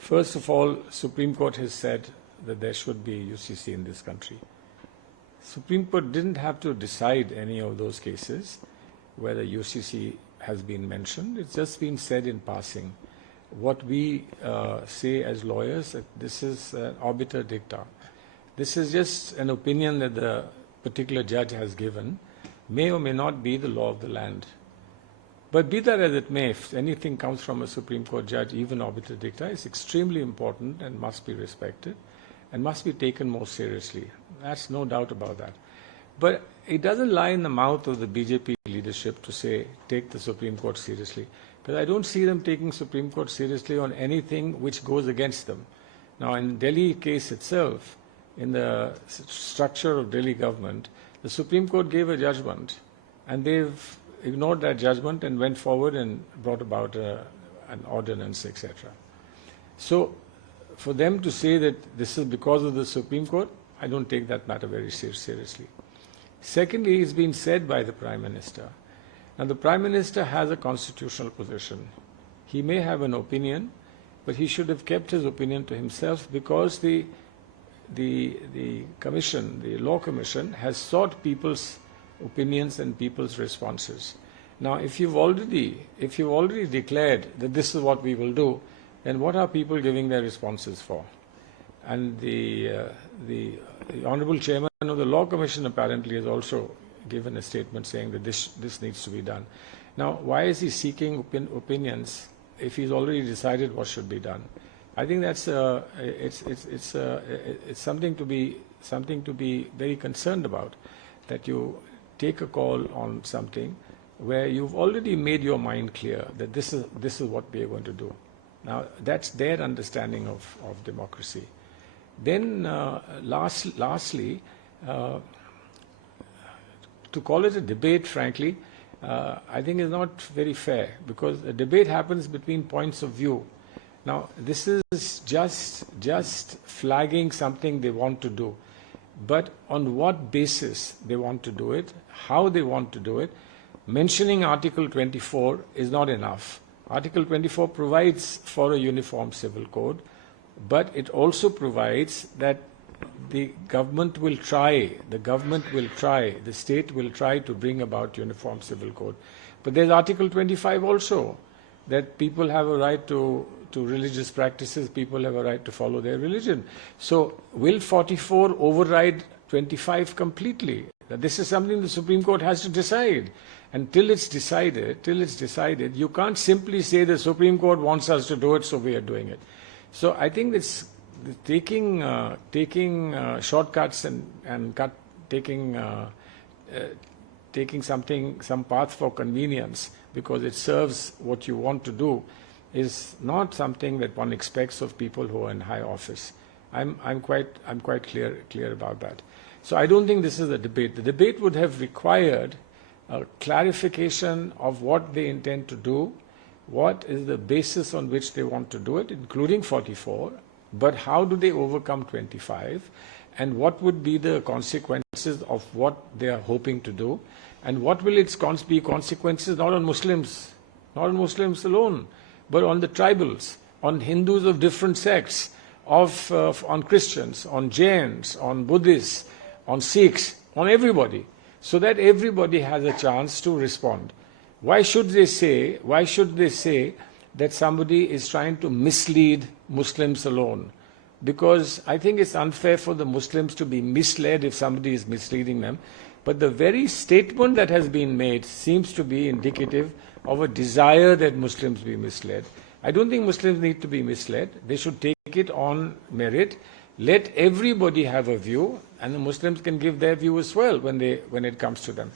First of all, Supreme Court has said that there should be UCC in this country. Supreme Court didn't have to decide any of those cases where the UCC has been mentioned. It's just been said in passing. What we say as lawyers, that this is an obiter dicta. This is just an opinion that the particular judge has given, may or may not be the law of the land. But be that as it may, if anything comes from a Supreme Court judge, even obiter dicta, is extremely important and must be respected and must be taken more seriously. That's no doubt about that. But it doesn't lie in the mouth of the BJP leadership to say, take the Supreme Court seriously. Because I don't see them taking Supreme Court seriously on anything which goes against them. Now, in the Delhi case itself, in the structure of Delhi government, the Supreme Court gave a judgment, and they've ignored that judgment and went forward and brought about an ordinance, etc. So, for them to say that this is because of the Supreme Court, I don't take that matter very seriously. Secondly, it's been said by the Prime Minister. Now, the Prime Minister has a constitutional position. He may have an opinion, but he should have kept his opinion to himself, because the commission, the Law Commission, has sought people's opinions and people's responses. Now, if you've already declared that this is what we will do, then what are people giving their responses for? And the Honourable Chairman of the Law Commission apparently has also given a statement saying that this needs to be done. Now, why is he seeking opinions if he's already decided what should be done? I think that's it's something to be very concerned about, that you take a call on something where you've already made your mind clear that this is what we are going to do. Now, that's their understanding of democracy. Then, lastly, to call it a debate, frankly, I think is not very fair, because a debate happens between points of view. Now, this is just flagging something they want to do. But on what basis they want to do it, how they want to do it, mentioning Article 24 is not enough. Article 24 provides for a uniform civil code, but it also provides that the government will try, the state will try to bring about uniform civil code. But there's Article 25 also, that people have a right to religious practices, people have a right to follow their religion. So will 44 override 25 completely? This is something the Supreme Court has to decide. And till it's decided, you can't simply say the Supreme Court wants us to do it, so we are doing it. So I think it's taking shortcuts and taking some path for convenience because it serves what you want to do is not something that one expects of people who are in high office. I'm quite clear about that. So I don't think this is a debate. The debate would have required a clarification of what they intend to do, what is the basis on which they want to do it, including 44, but how do they overcome 25, and what would be the consequences of what they are hoping to do, and what will its be consequences not on Muslims alone, but on the tribals, on Hindus of different sects, on Christians, on Jains, on Buddhists, on Sikhs, on everybody, so that everybody has a chance to respond. Why should they say that somebody is trying to mislead Muslims alone? Because I think it's unfair for the Muslims to be misled if somebody is misleading them. But the very statement that has been made seems to be indicative of a desire that Muslims be misled. I don't think Muslims need to be misled. They should take it on merit. Let everybody have a view, and the Muslims can give their view as well when it comes to them.